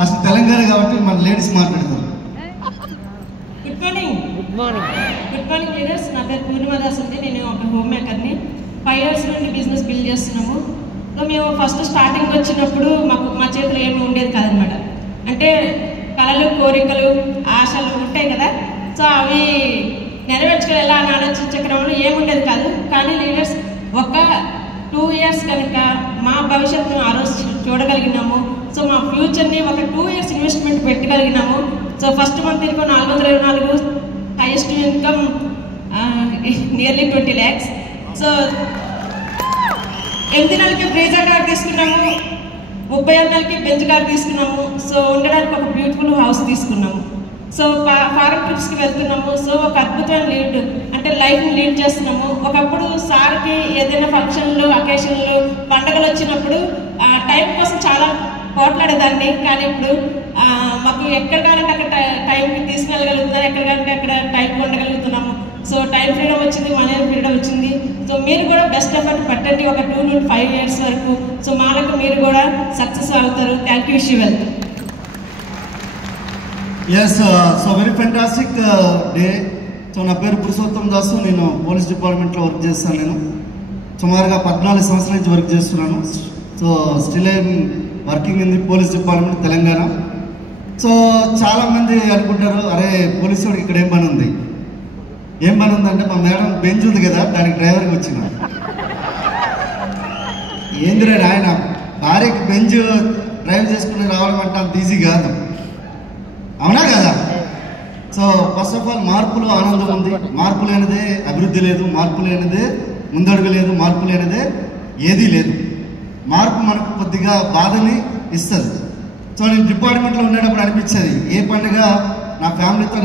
First Telangana కాబట్టి మన ladies మాట్లాడతారు. Good morning leaders. నా పేరు పూర్ణిమాదాస్ అండి. నేను ఒక హోమ్ మేకర్ని. 5 years నుండి బిజినెస్ బిల్డ్ చేస్తున్నాము. సో మేము ఫస్ట్ స్టార్టింగ్ వచ్చినప్పుడు మా చేతిలో ఏమి ఉండేది కాదనమాట. అంటే కళలు, కోరికలు, ఆశలు ఉంటాయి కదా. సో అవి నెరవేర్చుకుని ఎలా అని ఆలోచించే క్రమంలో ఏముండేది కాదు. కానీ లీడర్స్ ఒక 2 years కనుక మా భవిష్యత్తును ఆ రోజు చూడగలిగినాము. సో మా ఫ్యూచర్ని ఒక 2 years ఇన్వెస్ట్మెంట్ పెట్టగలిగినాము. So first month income 424, highest income nearly 20 lakhs. So 8 నెలలకి బ్రీజా కార్ తీసుకున్నాము, 36 నెలలకి బెంజ్ కార్ తీసుకున్నాము. సో ఉండడానికి ఒక బ్యూటిఫుల్ హౌస్ తీసుకున్నాము. సో ఫారెన్ ట్రిప్స్కి వెళ్తున్నాము. సో ఒక అద్భుతమైన లీడ్ అంటే లైఫ్ని లీడ్ చేస్తున్నాము. ఒకప్పుడు సార్కి ఏదైనా ఫంక్షన్లు, అకేషన్లు, పండుగలు వచ్చినప్పుడు టైం కోసం చాలా పోట్లాడేదాన్ని. కానీ ఇప్పుడు మాకు ఎక్కడ కావాలంటే అక్కడ టైంకి తీసుకెళ్ళగలుగుతున్నారు, ఎక్కడ కావాలంటే అక్కడ టైంకి ఉండగలుగుతున్నాము. సో టైం ఫ్రీడమ్ వచ్చింది, మనీ ఫ్రీడమ్ వచ్చింది. సో మీరు కూడా బెస్ట్ ఎఫర్ట్ పెట్టండి ఒక 2 నుండి 5 years వరకు. సో మాలకు మీరు కూడా సక్సెస్ అవుతారు. Thank you. Wish you well. Yes, so very fantastic day. So నా పేరు పురుషోత్తం దాసు. నేను పోలీస్ డిపార్ట్మెంట్లో వర్క్ చేస్తాను. నేను సుమారుగా 14 సంవత్సరాల నుంచి వర్క్ చేస్తున్నాను. So still I'm working in the police department Telangana. So చాలామంది అనుకుంటారు, అరే పోలీసు వాడికి ఇక్కడ ఏం పని ఉంది ఉందంటే, మా మేడం బెంచ్ ఉంది కదా దానికి డ్రైవర్కి వచ్చిన. ఏందిరే ఆయన భార్యకి బెంచ్ డ్రైవ్ చేసుకుని రావడం అంటే అంత ఈజీ కాదు, అవునా కదా? సో ఫస్ట్ ఆఫ్ ఆల్ మార్పులు ఆనందం ఉంది. మార్పు లేనిదే అభివృద్ధి లేదు, మార్పు లేనిదే ముందడుగు లేదు, మార్పు లేనిదే ఏదీ లేదు. మార్పు మనకు కొద్దిగా బాధని ఇస్తుంది. సో నేను డిపార్ట్మెంట్లో ఉండేటప్పుడు అనిపించేది, ఏ పండుగ నా ఫ్యామిలీతో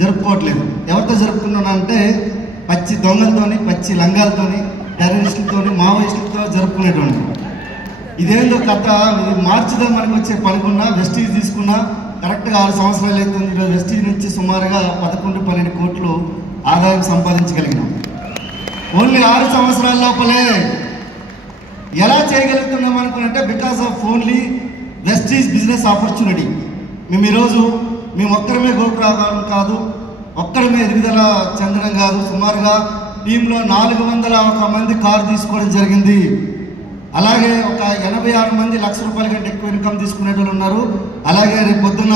జరుపుకోవట్లేదు. ఎవరితో జరుపుకున్నాను అంటే పచ్చి దొంగలతోని, పచ్చి లంగాలతోని, టెర్రరిస్టులతోని, మావోయిస్టులతో జరుపుకునేటువంటి. ఇదేందో కథ, ఇది మార్చిదా మనకు వచ్చే పనుకున్నా, వెస్టీజ్ తీసుకున్నా కరెక్ట్గా 6 సంవత్సరాలు అవుతుంది. ఈరోజు వెస్టీజ్ నుంచి సుమారుగా 11-12 కోట్లు ఆదాయం సంపాదించగలిగినాం. ఓన్లీ 6 సంవత్సరాల లోపలే. ఎలా చేయగలుగుతున్నాం అనుకున్నంటే because of only Vestige business opportunity. మేము ఈరోజు మేము ఒక్కరమే గోపురాగం కాదు, ఒక్కరమే ఎదుగుదల చెందడం కాదు. సుమారుగా టీంలో 401 మంది కారు తీసుకోవడం జరిగింది. అలాగే ఒక 86 మంది ₹1,00,000 కంటే ఎక్కువ ఇన్కమ్ తీసుకునేటోళ్ళు ఉన్నారు. అలాగే రేపు పొద్దున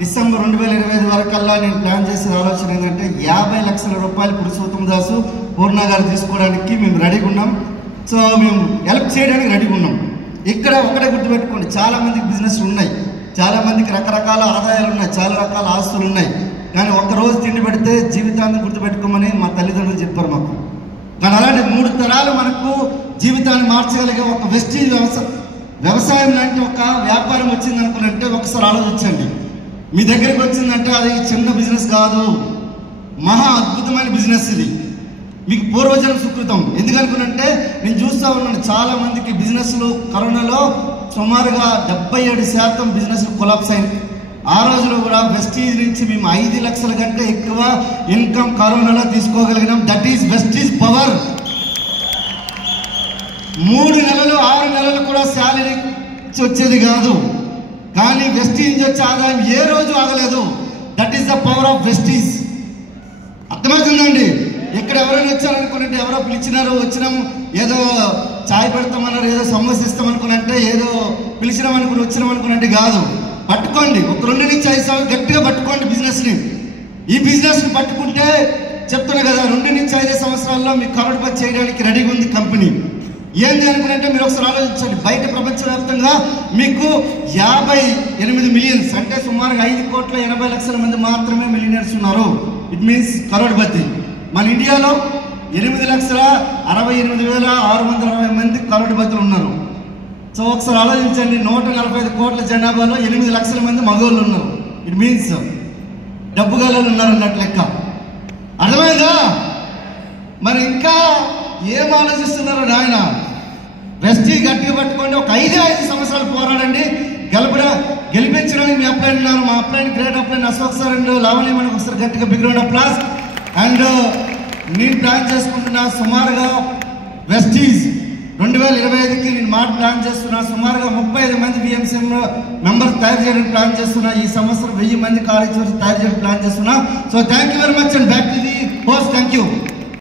డిసెంబర్ 2025 వరకల్లా నేను ప్లాన్ చేసే ఆలోచన ఏంటంటే 50 లక్షల రూపాయలు పురుషోత్తం దాసు, పూర్ణ గారు తీసుకోవడానికి మేము రెడీగా ఉన్నాం. సో మేము హెల్ప్ చేయడానికి రెడీగా ఉన్నాం. ఇక్కడ ఒకటే గుర్తుపెట్టుకోండి, చాలామందికి బిజినెస్లు ఉన్నాయి, చాలామందికి రకరకాల ఆదాయాలు ఉన్నాయి, చాలా రకాల ఆస్తులు ఉన్నాయి. కానీ ఒక్కరోజు తిండి పెడితే జీవితాన్ని గుర్తుపెట్టుకోమని మా తల్లిదండ్రులు చెప్పారు మాకు. కానీ అలాంటి 3 తరాలు మనకు జీవితాన్ని మార్చగలిగే ఒక వెస్టీజ్ వ్యవసాయం లాంటి ఒక వ్యాపారం వచ్చింది అనుకున్నంటే ఒకసారి ఆలోచించండి. మీ దగ్గరికి వచ్చిందంటే అది చిన్న బిజినెస్ కాదు, మహా అద్భుతమైన బిజినెస్ ఇది. మీకు పూర్వజన్మ సుకృతం. ఎందుకనుకున్నంటే నేను చూస్తూ ఉన్నాను చాలా మందికి బిజినెస్లు కరోనాలో సుమారుగా 77% బిజినెస్లు కొలాప్స్ అయింది. ఆ రోజులో కూడా వెస్టీజ్ నుంచి మేము 5 లక్షల కంటే ఎక్కువ ఇన్కమ్ కరోనాలో తీసుకోగలిగినాం. That is Vestige power. 3 నెలలు 6 నెలలు కూడా శాలరీ వచ్చేది కాదు, కానీ వెస్టీజ్ వచ్చే ఆదాయం ఏ రోజు ఆగలేదు. That is the power of Vestige. అర్థమవుతుందండి? ఇక్కడ ఎవరైనా వచ్చారనుకున్నట్టు, ఎవరో పిలిచినారు, వచ్చినాము, ఏదో ఛాయ్ పెడతామన్నారు, ఏదో సమోసా ఇస్తామనుకున్నంటే, ఏదో పిలిచినాం అనుకుని వచ్చినాం అనుకున్నట్టు కాదు. పట్టుకోండి, ఒక 2 నుంచి 5 సంవత్సరాలు గట్టిగా పట్టుకోండి బిజినెస్ని. ఈ బిజినెస్ని పట్టుకుంటే చెప్తున్నా కదా, 2 నుంచి 5 సంవత్సరాల్లో మీకు కరోడ్పతి చేయడానికి రెడీగా ఉంది కంపెనీ. ఏంది అనుకున్నట్టే మీరు ఒకసారి ఆలోచించండి. బయట ప్రపంచవ్యాప్తంగా మీకు 58 మిలియన్స్ అంటే సుమారుగా 5,80,00,000 మంది మాత్రమే మిలియనర్స్ ఉన్నారు. It means crorepati. మన ఇండియాలో 8,68,660 మంది కరోడ్పతులు ఉన్నారు. సో ఒకసారి ఆలోచించండి, 145 కోట్ల జనాభాలో 8 లక్షల మంది మగవాళ్ళు ఉన్నారు. ఇట్ మీన్స్ డబ్బు గలలు ఉన్నారు అన్నట్టు లెక్క. అర్థమైందా? మరి ఇంకా ఏం ఆలోచిస్తున్నారో నాయన. వెస్టీజ్ గట్టిగా పట్టుకోండి. ఒక 5 సంవత్సరాలు పోరాడండి. గెలిపించడానికి మీ అప్లైన్ ఉన్నారు. మా upline, great upline Ashok sir and Lavani మనకు ఒకసారి గట్టిగా big round of applause. And నేను ప్లాన్ చేసుకుంటున్నా సుమారుగా వెస్టీజ్ 2025కి నేను మార్ట్ ప్లాన్ చేస్తున్నా. సుమారుగా 35 మంది BMCM మెంబర్స్ తయారు చేయడానికి ప్లాన్ చేస్తున్నా. ఈ సంవత్సరం 1000 మంది కాలేజ్ వరకు తయారు చేయడానికి ప్లాన్ చేస్తున్నా. So thank you very much and back to the host. Thank you.